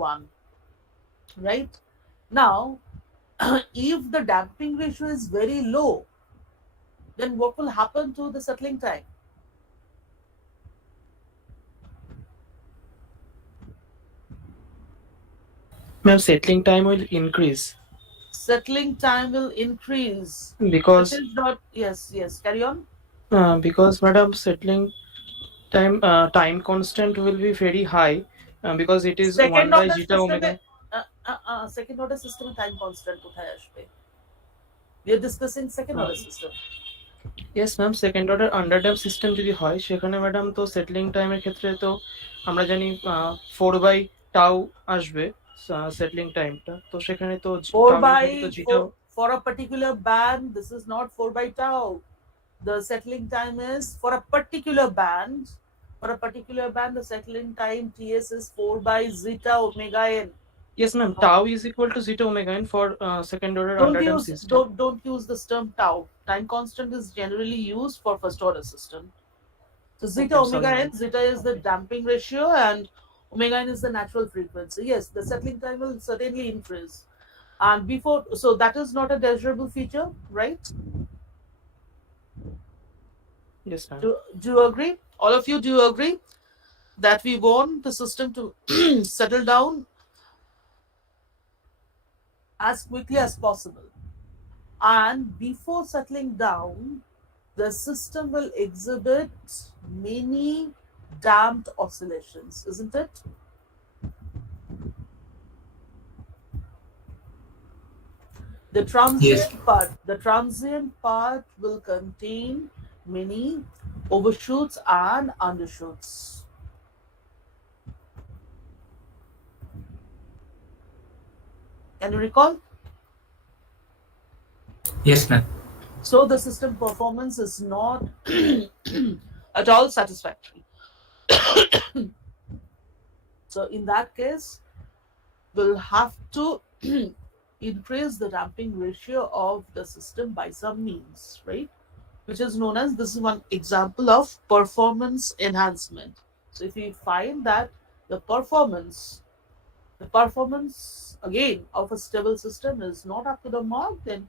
1, right? Now, if the damping ratio is very low, then what will happen to the settling time? Ma'am, settling time will increase Settling time will increase, which because is not, yes, yes, carry on. madam, settling time constant will be very high because it is Second 1 by order zeta system omega. second order system time constant কোথায় আসবে? We are discussing second Uh, order system. yes ma'am, second order underdamp system যদি হয় সেখানে madam তো settling টাইমের ক্ষেত্রে তো আমরা জানি 4/টাউ আসবে সেটলিং টাইমটা, তো সেখানে তো 4 টাউ এর ভ্যালু তো by জিটা। 4 for a particular band, this is not 4 by tau. The settling time is for a particular band. For a particular band, the settling time TS is 4 by zeta omega n. Yes ma'am, Uh, tau is equal to zeta omega n for second order don't aunderdam use system. don't use this term tau. Time constant is generally used for first order system. So Okay, zeta I'm omega sorry n, ma'am. zeta is the damping ratio and omega n is the natural frequency. Yes, the settling time will certainly increase. And before, so that is not a desirable feature, right? Yes ma'am. Do you agree? All of you, do you agree that we want the system to settle down as quickly as possible? And before settling down, the system will exhibit many damped oscillations, isn't it? Yes. The transient part will contain many overshoots and undershoots. Can you recall? Yes, ma'am. So the system performance is not at all satisfactory. So in that case, we'll have to increase the damping ratio of the system by some means, right? Which is known as, this is one example of performance enhancement. So if we find that the performance again of a stable system is not up to the mark, then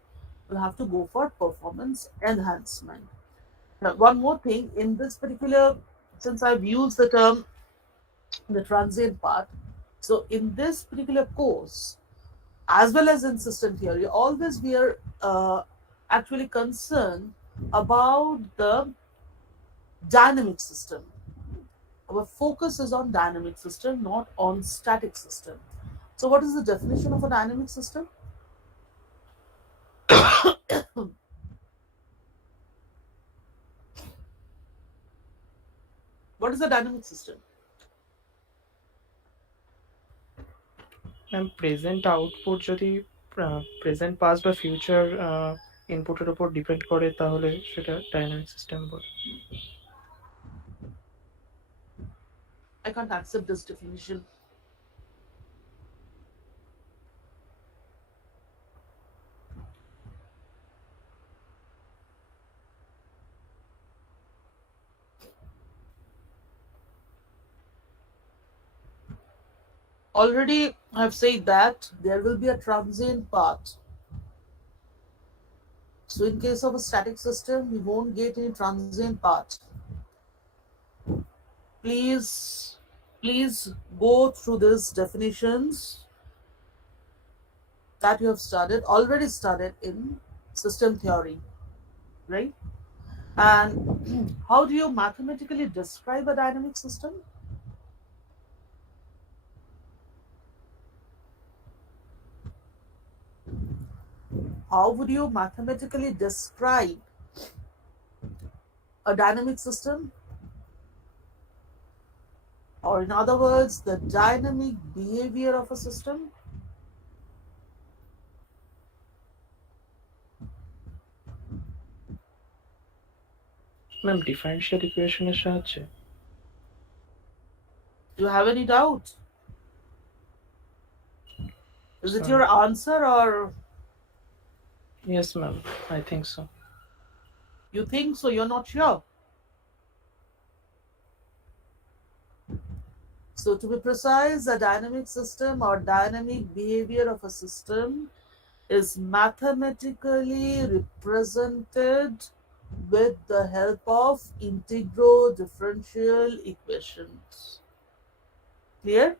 we'll have to go for performance enhancement. Now, one more thing in this particular, since I've used the term the transient part, so in this particular course, as well as in system theory, always we are actually concerned about the dynamic system. Our focus is on dynamic system, not on static system. So, what is the definition of a dynamic system? What is a dynamic system? Ma'am, present output যদি present past বা future ইনপুটের উপর depend করে তাহলে সেটা dynamic system বলে। I can't accept this definition. Already, I've said that there will be a transient part. So, in case of a static system, we won't get any transient part. Please, please go through these definitions that you have already studied in system theory, right? And how do you mathematically describe a dynamic system? How would you mathematically describe a dynamic system? Or, in other words, the dynamic behavior of a system? Ma'am, differential ইকুয়েশনের সাহায্যে। Do you have any doubt? Is it Sorry. your answer, or Yes ma'am, I think so. you think so? You're not sure. So to be precise, a dynamic system or dynamic behavior of a system is mathematically represented with the help of integral differential equations. Clear?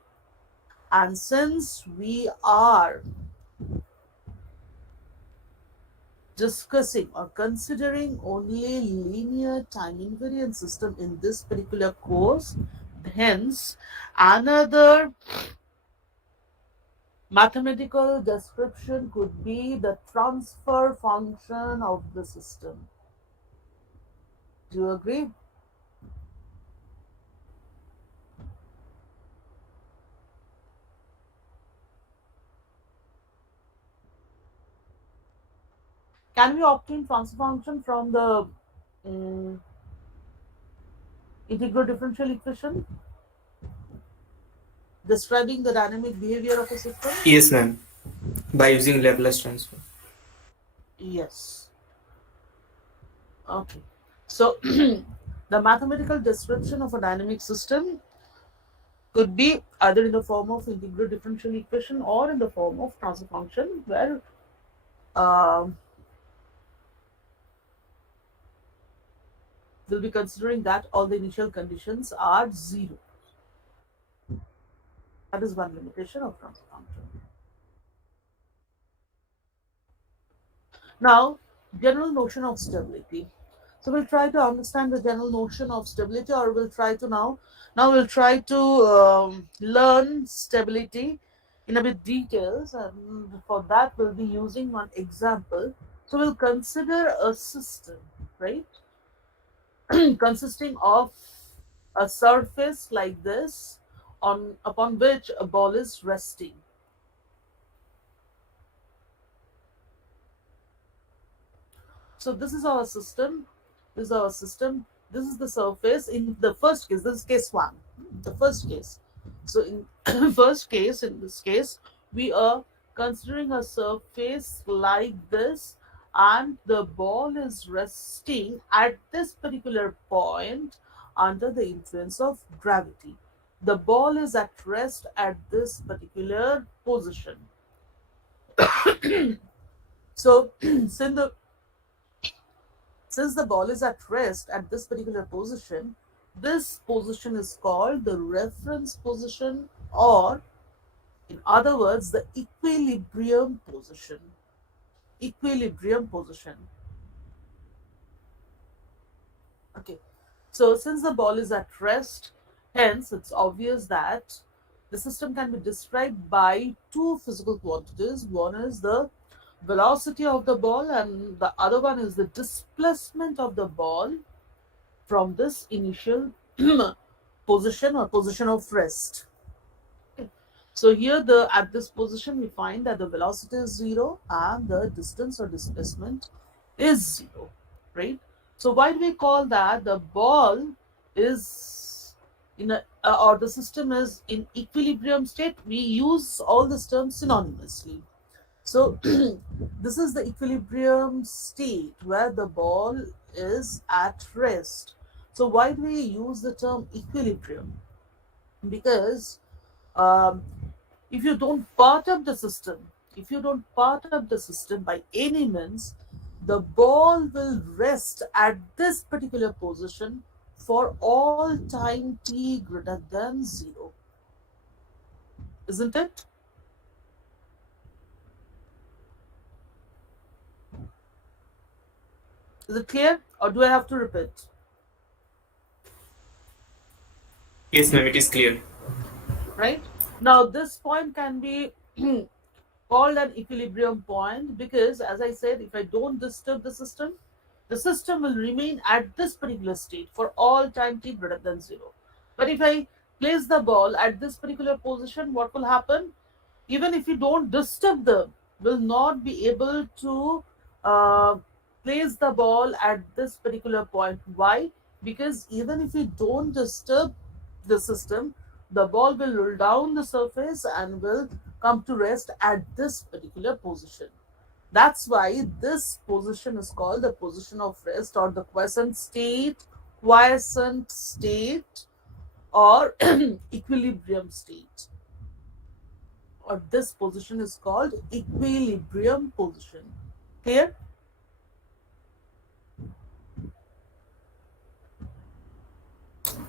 And since we are discussing or considering only linear time invariant system in this particular course, hence another mathematical description could be the transfer function of the system. Do you agree? Can we obtain transfer function from the mm, integral differential equation describing the dynamic behavior of a system? Yes, ma'am. By using Laplace transform. Yes. Okay. So the mathematical description of a dynamic system could be either in the form of integral differential equation or in the form of transfer function, where um we'll be considering that all the initial conditions are zero. That is one limitation of transfer function. Now, general notion of stability. So we'll try to understand the general notion of stability, or we'll try to now we'll try to learn stability in a bit details, and for that we'll be using one example. So we'll consider a system, right, consisting of a surface like this on upon which a ball is resting. So this is our system. This is our system. This is the surface. In the first case, this is case one. The first case. So in first case, in this case, we are considering a surface like this, and the ball is resting at this particular point under the influence of gravity. The ball is at rest at this particular position. So since the since the ball is at rest at this particular position, this position is called the reference position, or in other words, the equilibrium position. Equilibrium position. Okay. So since the ball is at rest, hence it's obvious that the system can be described by two physical quantities. One is the velocity of the ball, and the other one is the displacement of the ball from this initial position or position of rest. Okay. So here the at this position we find that the velocity is zero and the distance or displacement is zero, right? So why do we call that the ball is in a or the system is in equilibrium state? We use all these terms synonymously. So this is the equilibrium state where the ball is at rest. So why do we use the term equilibrium? Because um, if you don't part up the system, if you don't part up the system by any means, the ball will rest at this particular position for all time t greater than zero. Isn't it? Is it clear, or do I have to repeat? Yes, ma'am. It is clear. Right? Now, this point can be called an equilibrium point because, as I said, if I don't disturb the system will remain at this particular state for all time t greater than zero. But if I place the ball at this particular position, what will happen? Even if you don't disturb them, will not be able to uh, place the ball at this particular point. Why? Because even if you don't disturb the system, the ball will roll down the surface and will come to rest at this particular position. That's why this position is called the position of rest or the quiescent state. Quiescent state or equilibrium state, or this position is called equilibrium position. Clear?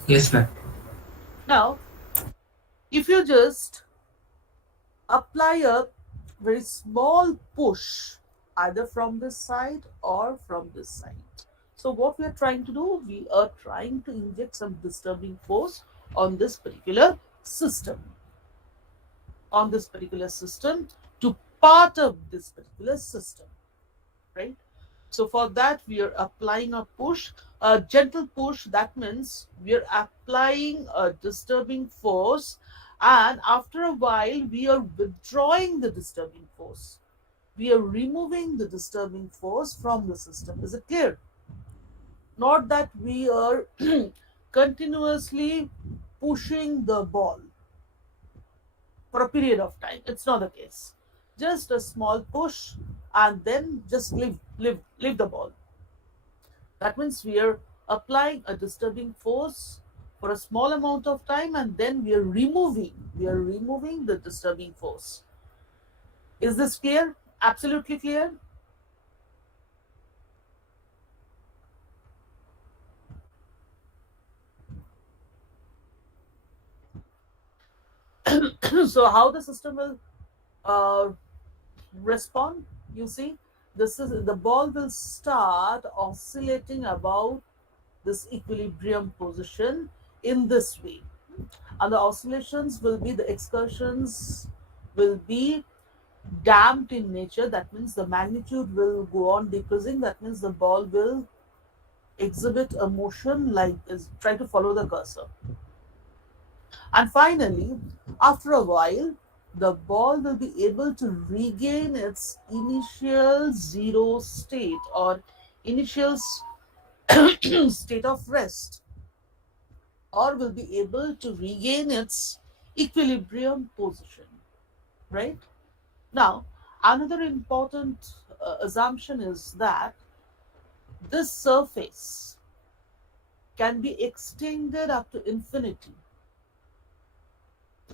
Yes, ma'am. Now, if you just apply a very small push either from this side or from this side. So what we are trying to do, we are trying to inject some disturbing force on this particular system, on this particular system, to part of this particular system, right? So for that, we are applying a push, a gentle push. That means we are applying a disturbing force, and after a while, we are withdrawing the disturbing force. We are removing the disturbing force from the system. Is it clear? Not that we are continuously pushing the ball for a period of time. It's not the case. Just a small push and then just leave the ball. That means we are applying a disturbing force for a small amount of time and then we are removing the disturbing force. Is this clear? Absolutely clear? So how the system will uh, respond? You see, this is the ball will start oscillating about this equilibrium position in this way, and the oscillations will be, the excursions will be damped in nature. That means the magnitude will go on decreasing. That means the ball will exhibit a motion like this. Try to follow the cursor. And finally, after a while, the ball will be able to regain its initial zero state, or initial state of rest, or will be able to regain its equilibrium position, right? Now, another important assumption is that this surface can be extended up to infinity,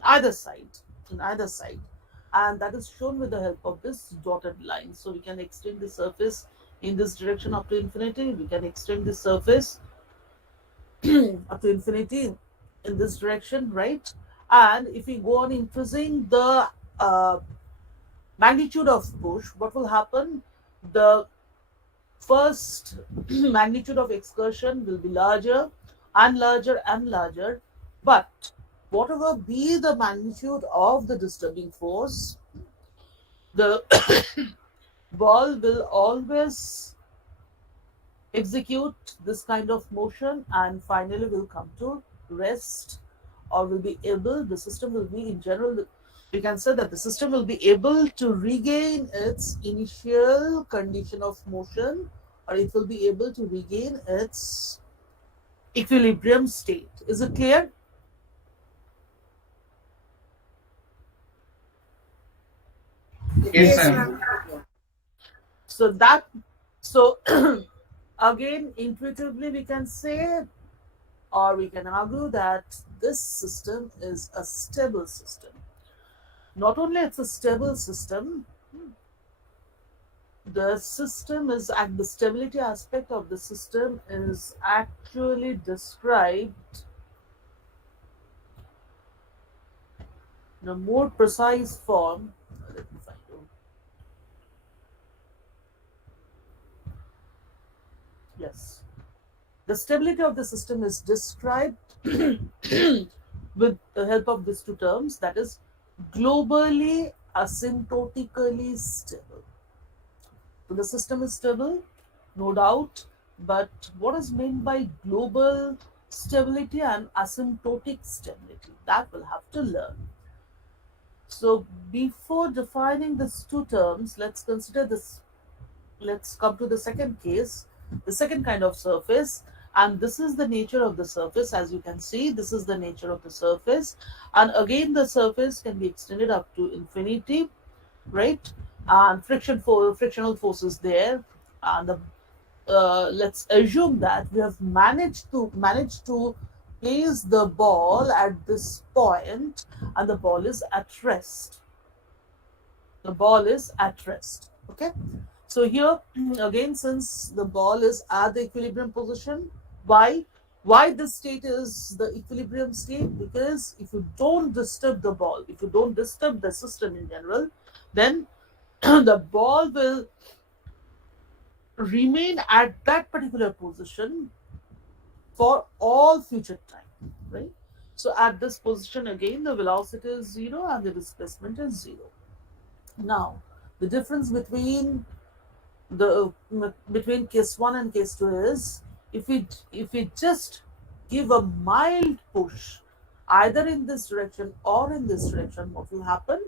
either side, in either side, and that is shown with the help of this dotted line. So we can extend the surface in this direction up to infinity. We can extend the surface up to infinity in this direction, right? And if we go on increasing the uh, magnitude of push, what will happen? The first magnitude of excursion will be larger and larger and larger, but whatever be the magnitude of the disturbing force, the ball will always execute this kind of motion and finally will come to rest, or will be able, the system will be, in general, we can say that the system will be able to regain its initial condition of motion, or it will be able to regain its equilibrium state. Is it clear? Yes, Yes, ma'am. ma'am. So that, so again, intuitively we can say, or we can argue that this system is a stable system. Not only it's a stable system, the system is, at the stability aspect of the system is actually described in a more precise form. Let me find out. Yes. The stability of the system is described with the help of these two terms, that is globally asymptotically stable. So the system is stable, no doubt, but what is meant by global stability and asymptotic stability? That we'll have to learn. So before defining these two terms, let's consider this. Let's come to the second case, the second kind of surface, and this is the nature of the surface. As you can see, this is the nature of the surface, and again the surface can be extended up to infinity, right? And frictional forces there, and let's assume that we have managed to place the ball at this point and the ball is at rest. The ball is at rest. Okay. So here again, since the ball is at the equilibrium position, why? Why this state is the equilibrium state? Because if you don't disturb the ball, if you don't disturb the system in general, then the ball will remain at that particular position for all future time, right? So at this position again, the velocity is zero and the displacement is zero. Now, the difference between case one and case two is if we just give a mild push either in this direction or in this direction, what will happen?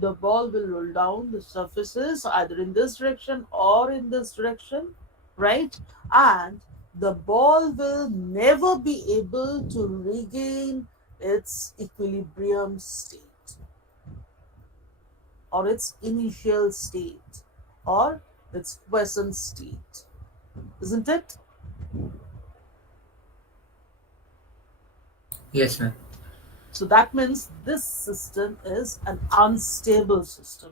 The ball will roll down the surfaces either in this direction or in this direction, right? And the ball will never be able to regain its equilibrium state or its initial state or its quiescent state, isn't it? Yes, ma'am. So that means this system is an unstable system,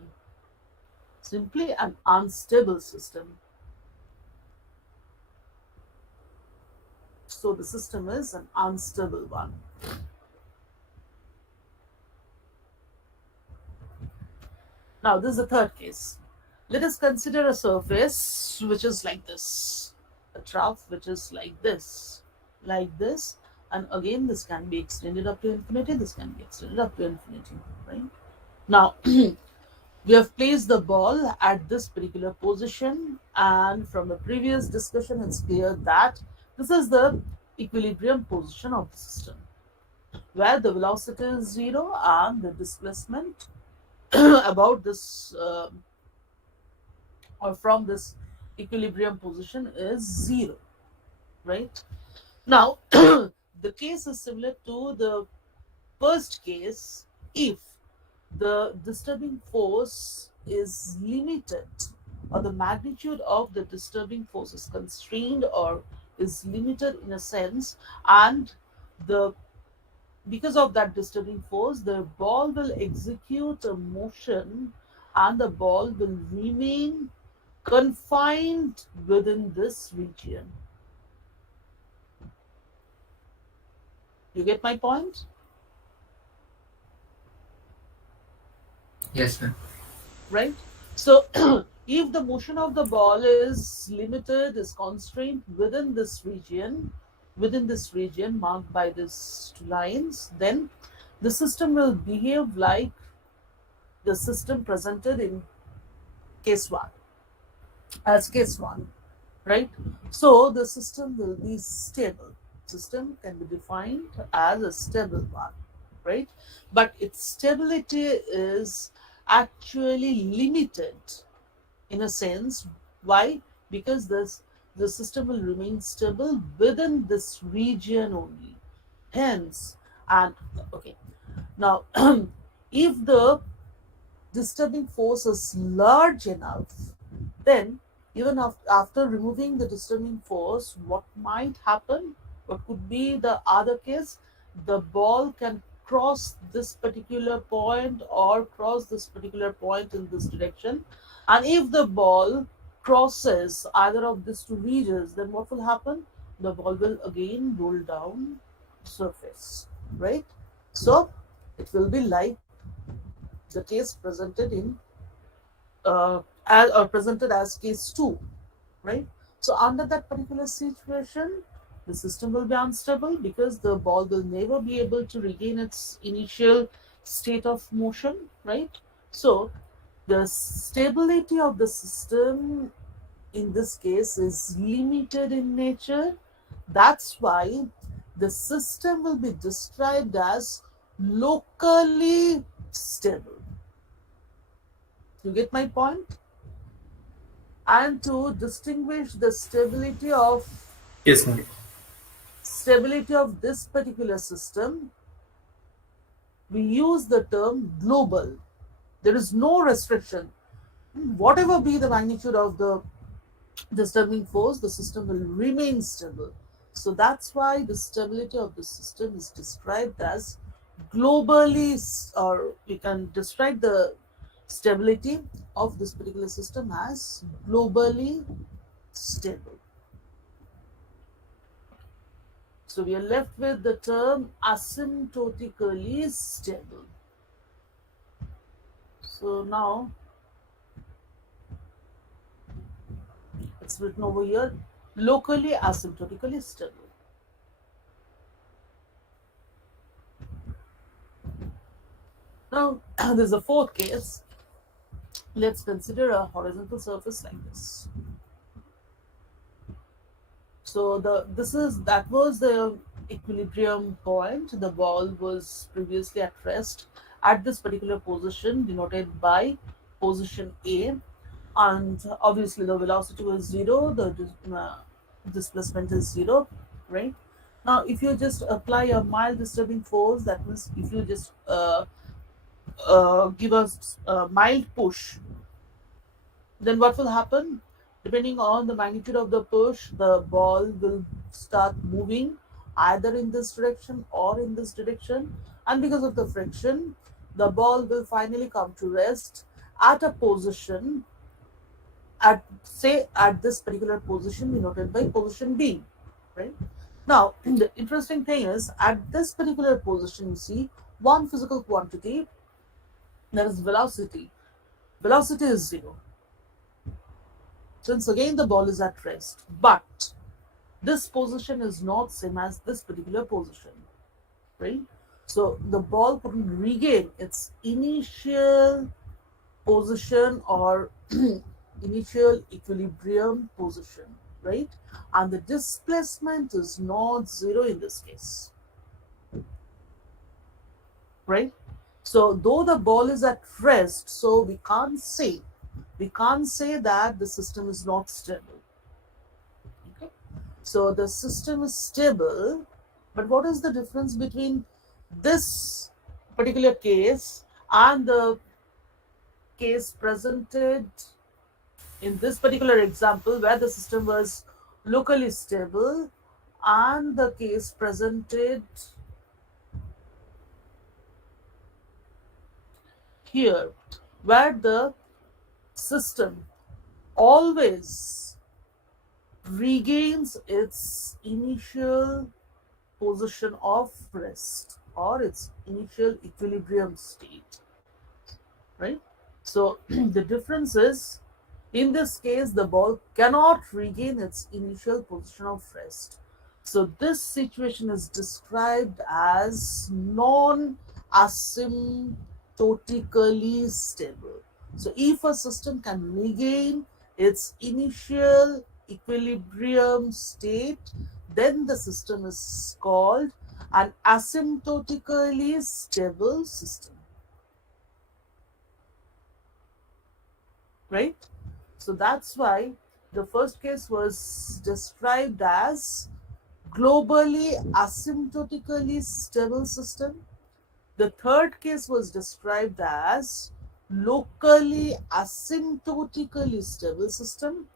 simply an unstable system. So the system is an unstable one. Now, this is the third case. Let us consider a surface which is like this, a trough which is like this, and again, this can be extended up to infinity, this can be extended up to infinity, right? Now, we have placed the ball at this particular position, and from the previous discussion, it's clear that this is the equilibrium position of the system, where the velocity is zero and the displacement about this or from this equilibrium position is zero, right? Now, the case is similar to the first case if the disturbing force is limited or the magnitude of the disturbing force is constrained or is limited in a sense, and the because of that disturbing force the ball will execute a motion and the ball will remain confined within this region. You get my point? Yes, ma'am. Right? So, if the motion of the ball is limited, is constrained within this region marked by these two lines, then the system will behave like the system presented in case 1, as case 1, right? So, the system will be stable. System can be defined as a stable one, right? But its stability is actually limited in a sense. Why? Because the system will remain stable within this region only. Hence, and okay, now if the disturbing force is large enough, then even after removing the disturbing force, what might happen? What could be the other case? The ball can cross this particular point or cross this particular point in this direction. And if the ball crosses either of these two regions, then what will happen? The ball will again roll down the surface, right? So it will be like the case presented in as or presented as case 2, right? So under that particular situation, the system will be unstable because the ball will never be able to regain its initial state of motion, right? So the stability of the system in this case is limited in nature. That's why the system will be described as locally stable. You get my point? And to distinguish the Yes, ma'am. stability of this particular system, we use the term global. There is no restriction. Whatever be the magnitude of the disturbing force, the system will remain stable. So that's why the stability of the system is described as globally, or we can describe the stability of this particular system as globally stable. So we are left with the term asymptotically stable. So now it's written over here, locally asymptotically stable. Now there's a fourth case. Let's consider a horizontal surface like this. So that was the equilibrium point. The ball was previously at rest at this particular position denoted by position A, and obviously the velocity was zero, the displacement is zero, right? Now if you just apply a mild disturbing force, that means if you just give us a mild push, then what will happen? Depending on the magnitude of the push, the ball will start moving either in this direction or in this direction, and because of the friction, the ball will finally come to rest at a position, at say at this particular position denoted by position B, right? Now the interesting thing is, at this particular position, you see one physical quantity, that is velocity. Velocity is zero, since again the ball is at rest, but this position is not same as this particular position, right? So the ball couldn't regain its initial position or initial equilibrium position, right? And the displacement is not zero in this case, right? So though the ball is at rest, so we can't say that the system is not stable. Okay? So the system is stable, but what is the difference between this particular case and the case presented in this particular example where the system was locally stable, and the case presented here where the system always regains its initial position of rest or its initial equilibrium state, right? So the difference is, in this case the ball cannot regain its initial position of rest. So this situation is described as non asymptotically stable. So if a system can regain its initial equilibrium state, then the system is called an asymptotically stable system, right? So that's why the first case was described as globally asymptotically stable system. The third case was described as locally asymptotically stable system.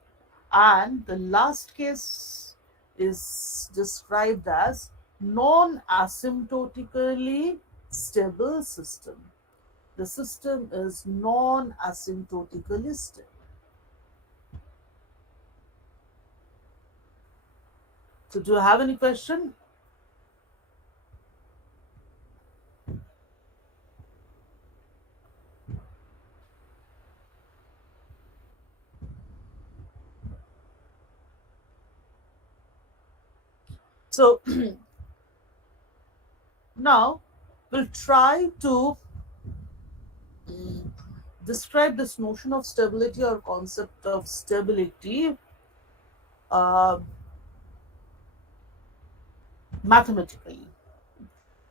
And the last case is described as non-asymptotically stable system. The system is non-asymptotically stable. So do you have any question? So now we'll try to describe this notion of stability or concept of stability uh, mathematically.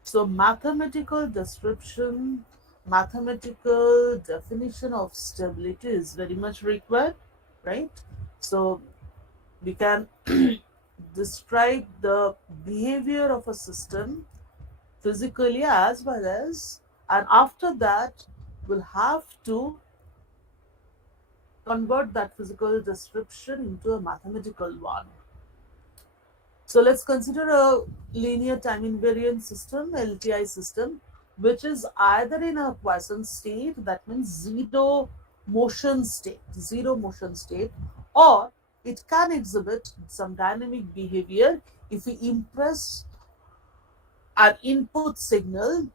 So mathematical definition of stability is very much required, right? So we can describe the behavior of a system physically as well as, and after that we'll have to convert that physical description into a mathematical one. So let's consider a linear time invariant system, LTI system, which is either in a quiescent state, that means zero motion state, or it can exhibit some dynamic behavior if we impress an input signal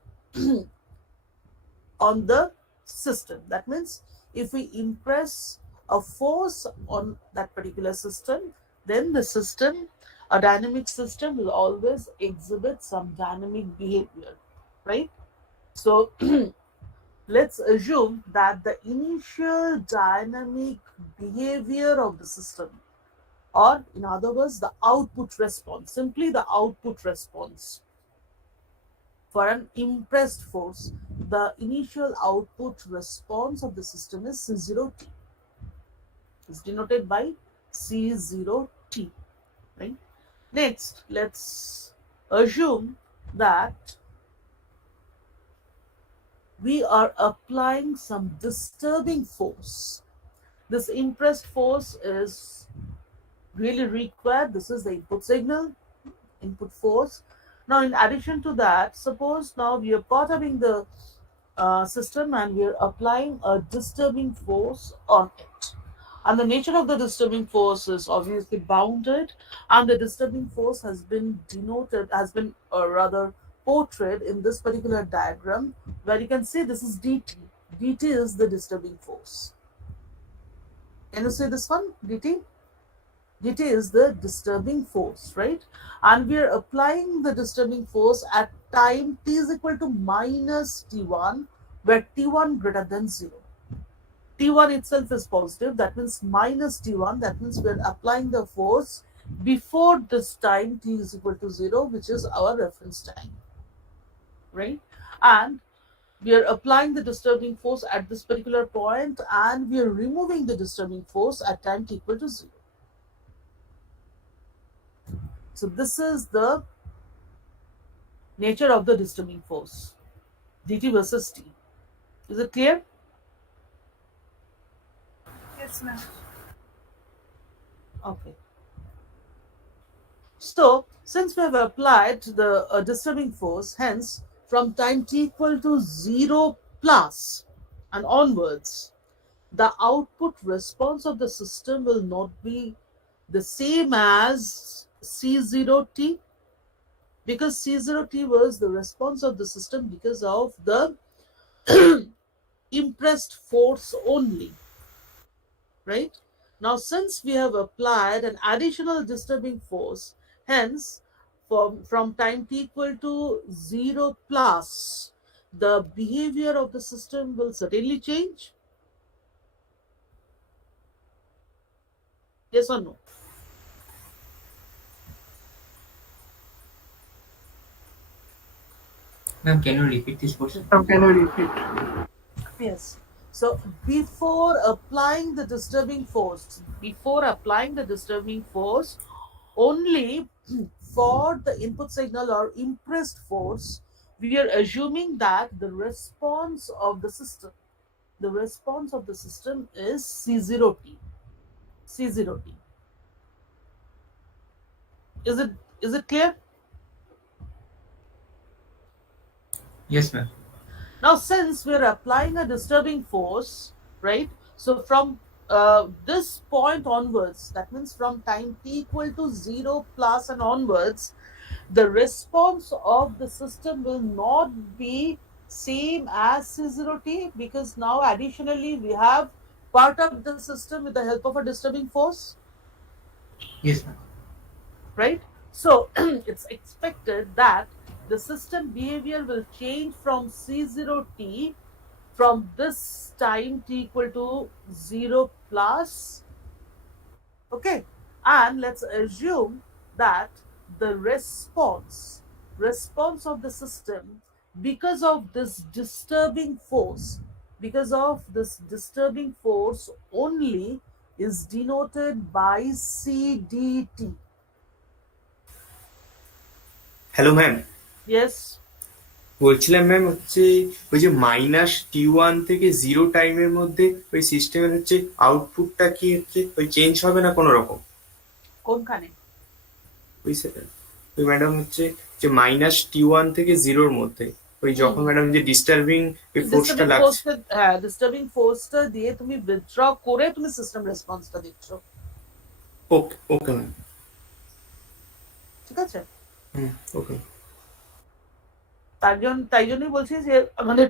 on the system. That means if we impress a force on that particular system, then the system, a dynamic system, will always exhibit some dynamic behavior, right? So let's assume that the initial dynamic behavior of the system, or in other words, the output response, simply the output response for an impressed force, the initial output response of the system is C0t. It's denoted by C0t, right? Next, let's assume that we are applying some disturbing force. This impressed force is really required. This is the input signal, input force. Now, in addition to that, suppose now we are perturbing the system and we are applying a disturbing force on it. And the nature of the disturbing force is obviously bounded, and the disturbing force has been denoted, has been rather portrayed in this particular diagram, where you can see this is dt. dt is the disturbing force. Can you see this one, dt? dt is the disturbing force, right? And we are applying the disturbing force at time t is equal to minus t1, where t1 greater than 0. T1 itself is positive, that means minus T1, that means we're applying the force before this time T is equal to 0, which is our reference time, right? And we are applying the disturbing force at this particular point, and we are removing the disturbing force at time T equal to 0. So this is the nature of the disturbing force, dt versus t. Is it clear? Yes, ma'am. Okay. So, since we have applied the disturbing force, hence from time t equal to 0 plus and onwards, the output response of the system will not be the same as C0t, because C0t was the response of the system because of the impressed force only, right? Now, since we have applied an additional disturbing force, hence from time t equal to 0 plus, the behavior of the system will certainly change. Yes or no? Ma'am, can you repeat this question? Ma'am, can you repeat? Yes. So before applying the disturbing force, only for the input signal or impressed force, we are assuming that the response of the system is C0t. C0t. Is it clear? Yes, ma'am. Now, since we're applying a disturbing force, right? So from this point onwards, that means from time t equal to 0 plus and onwards, the response of the system will not be same as C0t, because now additionally we have perturbed the system with the help of a disturbing force, Yes, ma'am. right? So it's expected that the system behavior will change from C0t from this time t equal to 0 plus, okay? And let's assume that the response of the system, because of this disturbing force only, is denoted by CDT. Hello ma'am, Yes. বলছিলাম ma'am হচ্ছে ওই যে minus T1 থেকে 0 টাইমের মধ্যে ওই সিস্টেমের হচ্ছে আউটপুটটা কি হচ্ছে ওই চেঞ্জ হবে না কোনো রকম? কোনখানে? ওই ওই ম্যাডাম হচ্ছে যে মাইনাস T1 থেকে 0-র মধ্যে ওই যখন ম্যাডাম যে ডিস্টার্বিং ওই ফোর্সটা ডিস্টার্বিং লাগছে। ফোর্সটা, হ্যাঁ, ডিস্টার্বিং ফোর্সটা দিয়ে তুমি উইথড্র করে তুমি সিস্টেম রেসপন্সটা দিচ্ছ। ওকে ওকে ম্যাম। ঠিক আছে, ওকে। তাই জন্যই বলছি যে আমাদের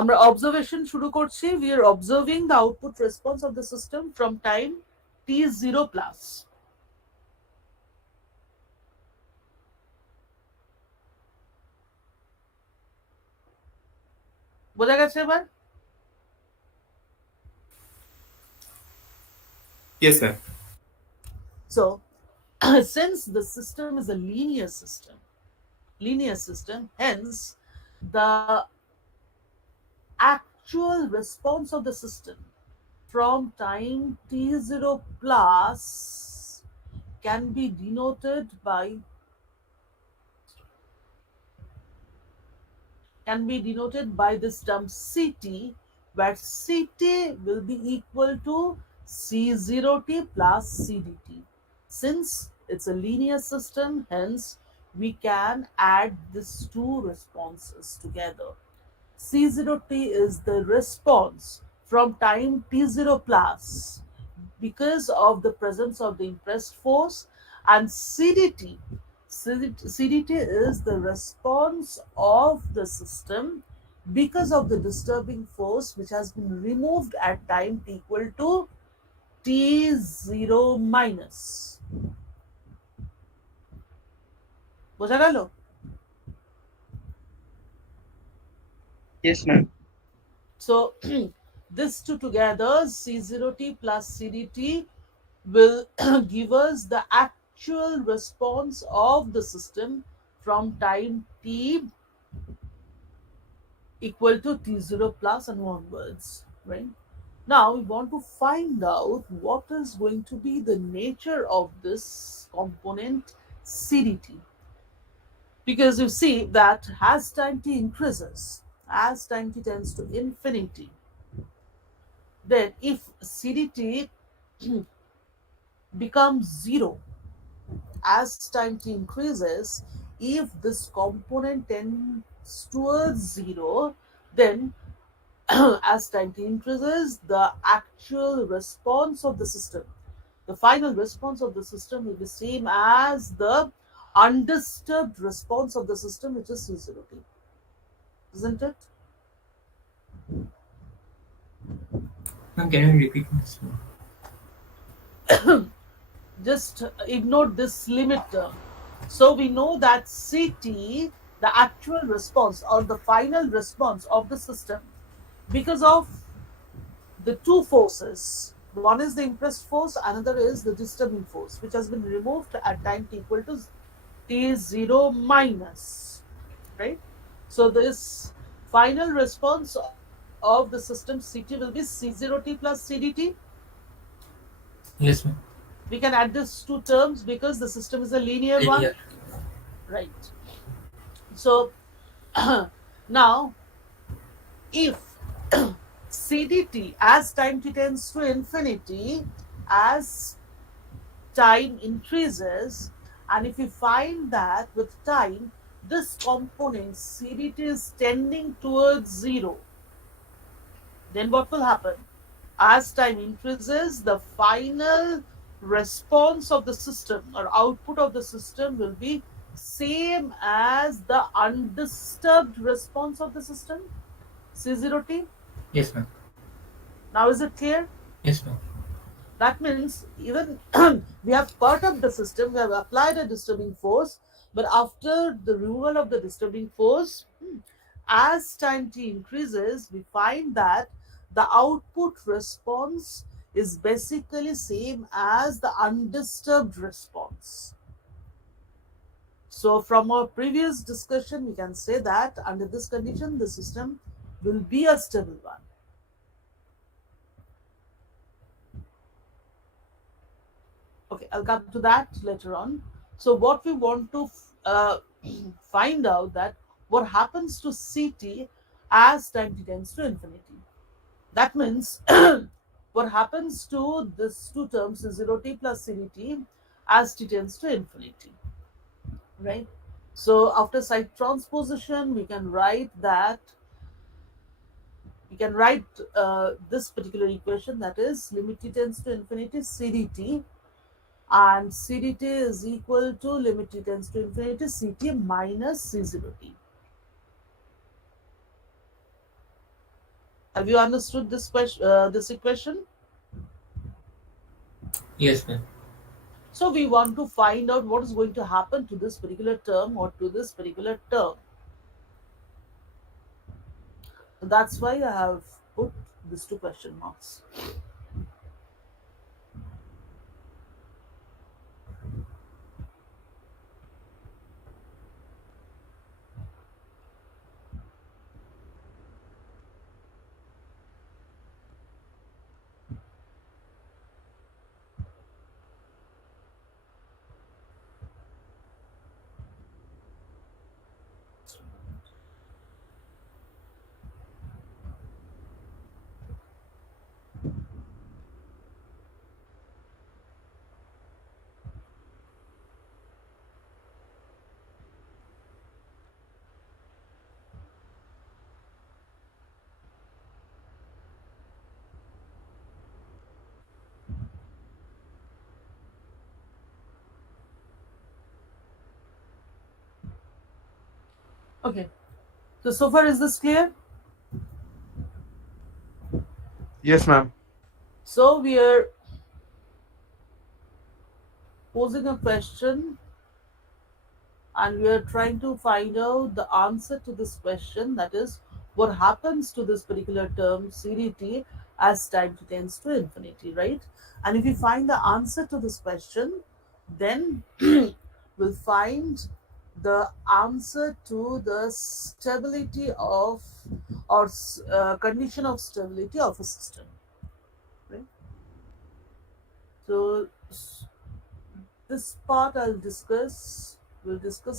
আমরা অবজারভেশন শুরু করছি। We are observing the output response of the system from time t0 plus. বোঝা গেছে এবার? Yes ma'am. So since the system is a linear system, hence the actual response of the system from time t0 plus can be denoted by this term Ct, where Ct will be equal to C0t plus CDT. Since it's a linear system, hence we can add these two responses together. C0t is the response from time t0 plus because of the presence of the impressed force, and CDT is the response of the system because of the disturbing force which has been removed at time t equal to t0 minus. বোঝা গেল? Yes, ma'am. So these two together, C0t plus CDT, will give us the actual response of the system from time t equal to t0 plus and onwards, right? Now we want to find out what is going to be the nature of this component CDT. Because you see that as time t increases, as time t tends to infinity, then if CDT becomes 0 as time t increases, if this component tends towards 0, then as time t increases, the actual response of the system, the final response of the system, will be same as the undisturbed response of the system, which is C0t. Isn't it? Ma'am, can you repeat this? Just ignore this limit term. So we know that Ct, the actual response or the final response of the system, because of the two forces, one is the impressed force, another is the disturbing force, which has been removed at time t equal to t0 minus, right? So this final response of the system Ct will be C0t plus CDT. Yes, ma'am. We can add these two terms because the system is a linear one, Linear. right? So now if CDT as time t tends to infinity, as time increases, and if you find that with time this component CDT is tending towards 0, then what will happen? As time increases, the final response of the system or output of the system will be same as the undisturbed response of the system, C0t. Yes, ma'am. Now is it clear? Yes, ma'am. That means even we have perturbed the system, we have applied a disturbing force, but after the removal of the disturbing force, as time t increases, we find that the output response is basically same as the undisturbed response. So from our previous discussion, we can say that under this condition, the system will be a stable one. Okay, I'll come to that later on. So what we want to find out that what happens to Ct as time t tends to infinity. That means what happens to these two terms is 0t plus CDT as t tends to infinity, right? So after side transposition, we can write this particular equation, that is limit t tends to infinity CDT, and CDT is equal to limit t tends to infinity CT minus C0T. Have you understood this equation? Yes, ma'am. So we want to find out what is going to happen to this particular term or to this particular term. So that's why I have put these two question marks. Okay. So far is this clear? Yes, ma'am. So we are posing a question and we are trying to find out the answer to this question, that is what happens to this particular term CDT as time tends to infinity, right? And if we find the answer to this question, then we'll find the answer to the stability of or condition of stability of a system, right? So this part we'll discuss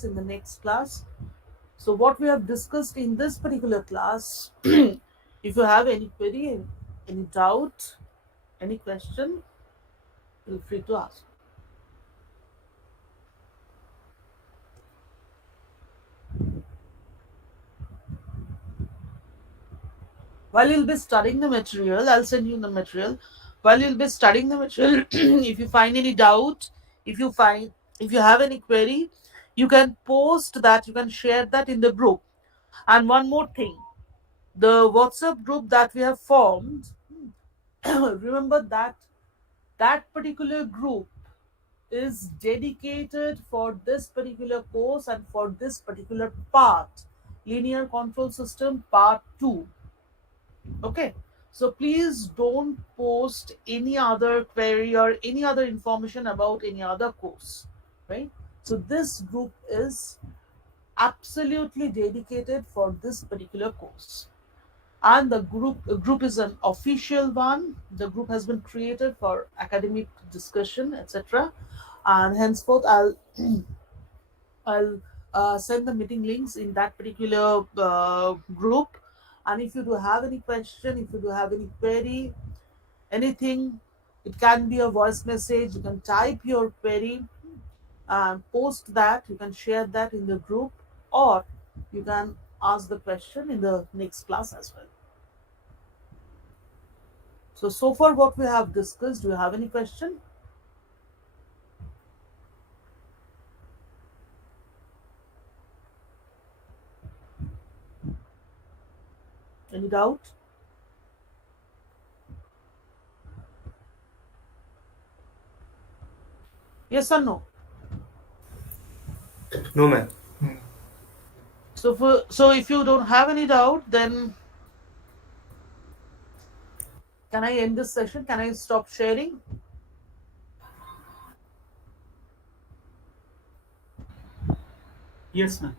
in the next class. So what we have discussed in this particular class, if you have any query, any doubt, any question, feel free to ask. While you'll be studying the material, I'll send you the material. While you'll be studying the material, if you find any doubt, if you have any query, you can post that, you can share that in the group. And one more thing, the WhatsApp group that we have formed, remember that particular group is dedicated for this particular course and for this particular part, linear control system part 2. Okay, so please don't post any other query or any other information about any other course, right? So this group is absolutely dedicated for this particular course, and the group is an official one. The group has been created for academic discussion, etc., and henceforth I'll send the meeting links in that particular group. And if you do have any question, if you do have any query, anything, it can be a voice message, you can type your query and post that, you can share that in the group, or you can ask the question in the next class as well. So far what we have discussed, do you have any question? Any doubt? Yes or no? No, ma'am. So if you don't have any doubt, then can I end this session? Can I stop sharing? Yes, ma'am.